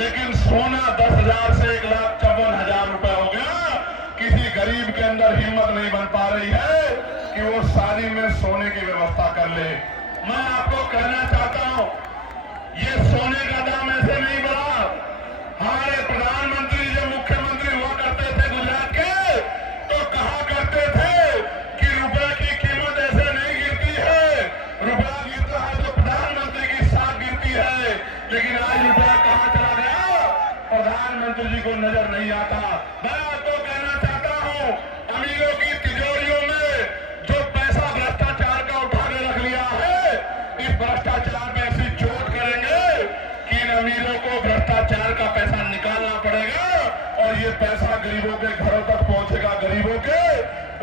लेकिन सोना 10,000 से 1,54,000 रुपए हो गया। किसी गरीब के अंदर हिम्मत नहीं बन पा रही है कि वो शादी में सोने की व्यवस्था कर ले। मैं आपको कहना चाहता हूं, ये सोने का दाम ऐसे नहीं बढ़ा। हमारे प्रधानमंत्री जब मुख्यमंत्री हुआ करते थे गुजरात के, तो कहा करते थे कि रुपए की कीमत ऐसे नहीं गिरती है, रुपया गिरता है तो प्रधानमंत्री की साख गिरती है। लेकिन आज रुपया कहां चला गया, प्रधानमंत्री जी को नजर नहीं आता। मैं आपको कहना चाहता हूं, अमीरों की तिजोरियों में जो पैसा भ्रष्टाचार का उठा के रख लिया है, इस भ्रष्टाचार में ऐसी चोट करेंगे कि इन अमीरों को भ्रष्टाचार का पैसा निकालना पड़ेगा और ये पैसा गरीबों के घरों तक पहुंचेगा। गरीबों के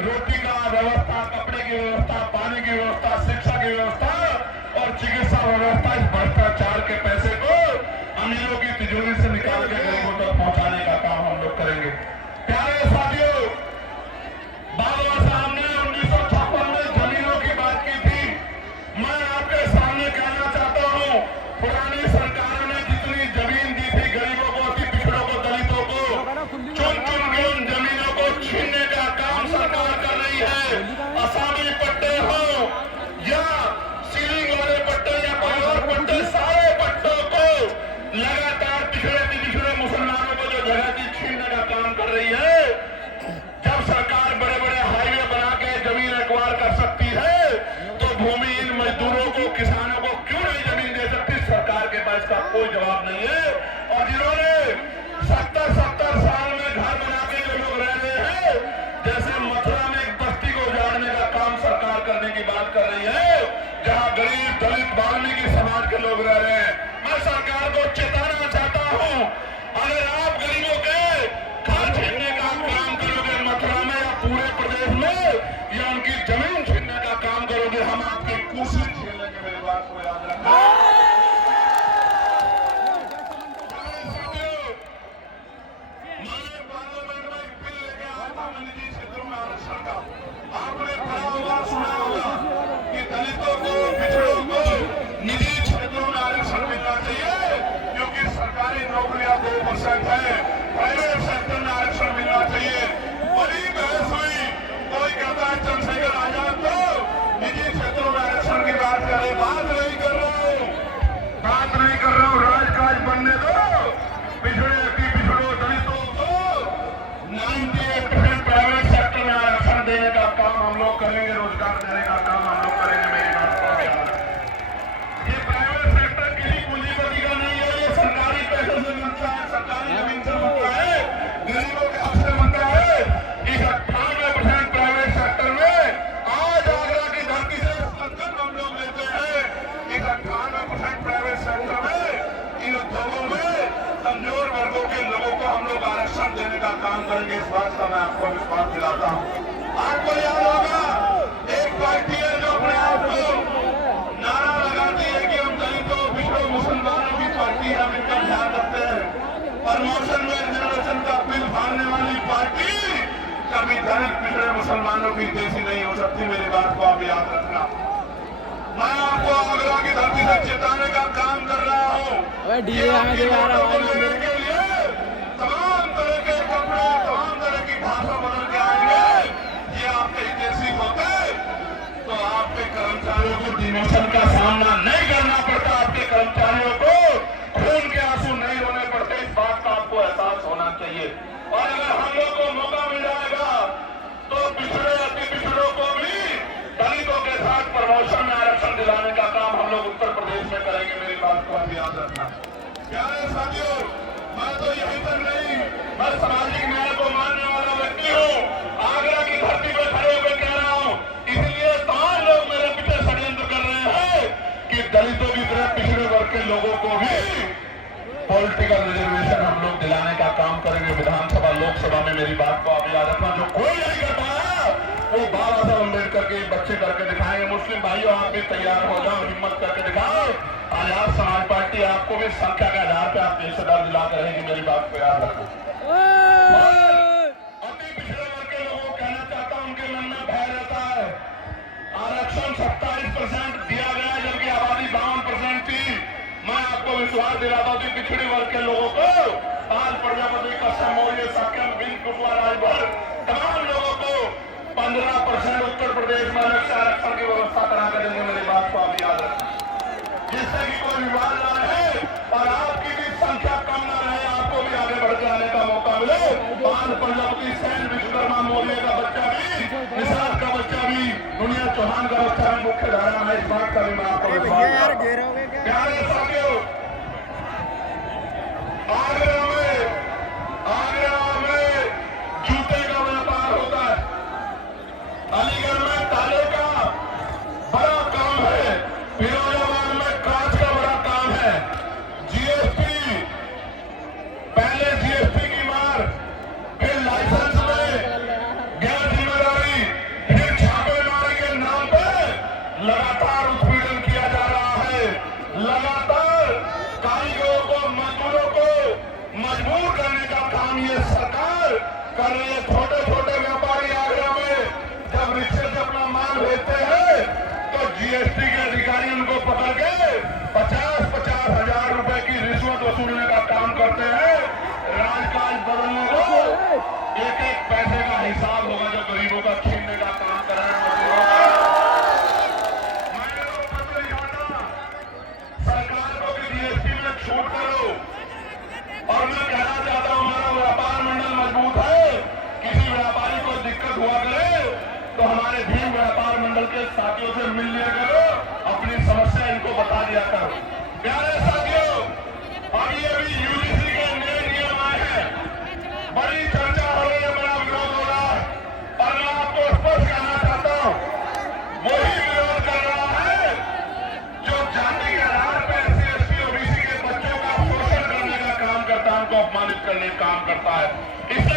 रोटी का व्यवस्था, कपड़े की व्यवस्था, पानी की व्यवस्था, शिक्षा की व्यवस्था और चिकित्सा व्यवस्था, इस भ्रष्टाचार के पैसे को अमीरों की तिजोरी से निकाल के गरीबों तक पहुंचाने का काम हम लोग करेंगे। प्यारे साथियों, बाबा साहब ने 1956 में जमीनों की बात की थी। मैं आपके सामने कहना चाहता हूं, पुरानी सरकारों ने जितनी जमीन दी थी गरीबों को, अति पिछड़ों को, दलितों को, चुन चुन के उन जमीनों को छीनने का काम सरकार कर रही है। असामी पट्टे हो या सीलिंग वाले पट्टे या कोई और पट्टे, सारे पट्टों को लगातार पिछड़े मुसलमानों को जो जगह थी छीनने का काम कर रही है। जब सरकार बड़े बड़े हाईवे बना के जमीन एक्वायर कर सकती है, तो भूमिहीन मजदूरों को, किसानों को क्यों नहीं जमीन दे सकती? सरकार के पास का कोई जवाब नहीं है। और जिन्होंने 70-70 साल में घर बना के जो लोग रह रहे हैं, जैसे मथुरा में एक बस्ती को उजाड़ने का काम सरकार करने की बात कर रही है, जहां गरीब दलित वाल्मीकि समाज के लोग रह रहे हैं। मैं सरकार को चेताना चाहता हूं, अगर आप गरीबों के घर छीनने का काम करोगे मथुरा में या पूरे प्रदेश में, या उनकी जमीन छीनने का काम करोगे, हम आपकी कुर्सी छीन लेंगे। मेरी बात को याद रखना। मैं पार्लियामेंट में एक बिल लेके आया था निजी क्षेत्रों में आरक्षण का। आपने पढ़ा होगा, सुना होगा कि दलितों को, पिछड़ों को निजी क्षेत्रों में आरक्षण मिलना चाहिए, क्योंकि सरकारी नौकरियां 2% है, प्राइवेट सेक्टर में आरक्षण मिलना चाहिए। बड़ी बहस हुई, कोई कहता है चंद्रशेखर आजाद तो निजी क्षेत्रों में आरक्षण की बात करे। बात नहीं कर रहा हूं, राजकाज बनने दो। पिछड़े अति पिछड़ों दलितों को 98% प्राइवेट सेक्टर में आरक्षण देने का काम हम लोग करेंगे, रोजगार देने का काम हम लोग करेंगे। मेरी बात को याद रखें। ये प्राइवेट सेक्टर किसी पूंजीपति का नहीं है, ये सरकारी पैसे से मिलता है, सरकारी जमीन से मिलता है, गरीबों के हक से मिलता है। इस 98% प्राइवेट सेक्टर में आज आगरा की धरती से संकल्प हम लोग लेते हैं। इस 98% प्राइवेट सेक्टर में, इन उद्योगों में कमजोर वर्गों के लोगों को हम लोग आरक्षण देने का काम करेंगे। इस बात का मैं आपको विश्वास दिलाता हूँ। आपको याद होगा, एक पार्टी है जो अपने आप को नारा लगाती है कि हम दलितों, पिछड़ों, मुसलमानों की पार्टी है, हम इनका ध्यान रखते हैं। प्रमोशन में रिजर्वेशन का बिल फाड़ने वाली पार्टी कभी दलित, पिछड़े, मुसलमानों की देशी नहीं हो सकती। मेरी बात को आप याद रखना। मैं आपको आगरा की धरती से चेताने का काम कर रहा हूँ। लेने के लिए तमाम तरह के कपड़े, तमाम तरह की भाषा बदल के आएंगे। ये आपके हितैषी होते तो आपके कर्मचारियों को डिमोशन का सामना नहीं करना पड़ता, आपके कर्मचारियों को खून के आंसू नहीं रोने पड़ते। इस बात का आपको एहसास होना चाहिए। और अगर हम लोग को मौका मिल जाएगा तो पिछड़े, अति पिछड़ों को भी दलितों के साथ प्रमोशन में आरक्षण दिलाने का काम हम लोग उत्तर प्रदेश में करेंगे। मेरी बात को आप याद रखना। प्यारे साथियों, मैं तो यहीं तक नहीं, मैं सामाजिक न्याय को मानने वाला व्यक्ति हूँ। आगरा की धरती पर खड़े होकर कह रहा हूँ, इसलिए तमाम लोग मेरे पीछे षड्यंत्र कर रहे हैं कि दलितों की तरह पिछड़े वर्ग के लोगों को भी पॉलिटिकल रिजर्वेशन हम लोग दिलाने का काम करेंगे विधानसभा, लोकसभा में। मेरी बात को आप याद रखना। जो कोई नहीं कर पाया वो बाबा साहब अम्बेडकर के बच्चे करके दिखाएंगे। मुस्लिम भाइयों, आप भी तैयार हो जाओ, हिम्मत करके दिखाओ। आजाद समाज पार्टी आपको भी संख्या के आधार पर आप हिस्सेदार दिलाकर रहेगी। मेरी बात को याद रखो। अति पिछड़े वर्ग के लोगों को कहना चाहता हूं, उनके मन में भय रहता है। आरक्षण 27% दिया गया, जबकि आबादी 52% थी। मैं आपको विश्वास विश्वास दिलाता थी पिछड़ी वर्ग के लोगों को, आज प्रजापति कसम मौर्य साक्यम बिन कुशवा राजभर तमाम लोगों को 15% उत्तर प्रदेश में अलग से आरक्षण की व्यवस्था करा कर देंगे। मेरी बात को आप याद रखें, जिससे कि कोई विवाद ना रहे और आपकी भी संख्या कम ना रहे, आपको भी आगे बढ़ के आने का मौका मिले। आज प्रजापति सैन विश्वकर्मा मौर्य का बच्चा भी, निषाद का बच्चा भी, दुनिया चौहान का बच्चा भी मुख्य धारा में, इस बात का भी मैं आपको प्यारे साथियों, आगरा में जूते का व्यापार होता है, अलीगढ़ में ताले का बड़ा काम है, फिरोजाबाद में कांच का बड़ा काम है। जीएसटी, पहले जीएसटी की मार, फिर लाइसेंस में गैर जिम्मेदारी, फिर छापेमारी के नाम पर लगातार उत्पीड़न किया जा रहा है। लगातार कारीगरों को, मजदूरों को मजबूर करने का काम ये सरकार कर रही है। छोटे छोटे व्यापारी आगरा में जब रिक्शे से अपना माल भेजते हैं तो जीएसटी के अधिकारी उनको पकड़ के 50-50 हजार रुपए की रिश्वत वसूलने का काम करते हैं। राजकाज बदलने को एक एक पैसे का हिसाब होगा जो गरीबों का छीनने का काम कर रहे हैं मजदूरों का। मैंने तो पत्र लिखा था सरकार को कि जीएसटी में छूट करो, और मैं कहना चाहता हूं हमारा व्यापार मंडल मजबूत है। किसी व्यापारी को दिक्कत हुआ करे तो हमारे भीम व्यापार मंडल के साथियों से मिल लिया करो, अपनी समस्या इनको बता दिया करो। प्यारे साथियों, अभी यूजीसी के नए नियम आए हैं, बड़ी चर्चा हो रही है, बड़ा विरोध हो रहा है, और मैं आपको स्पष्ट कहना चाहता हूं वही विरोध कर रहा है जो जाति के आधार पर SC, ST, OBC के बच्चों का शोषण करने का काम करता है, उनको अपमानित करने का काम करता है। इसलिए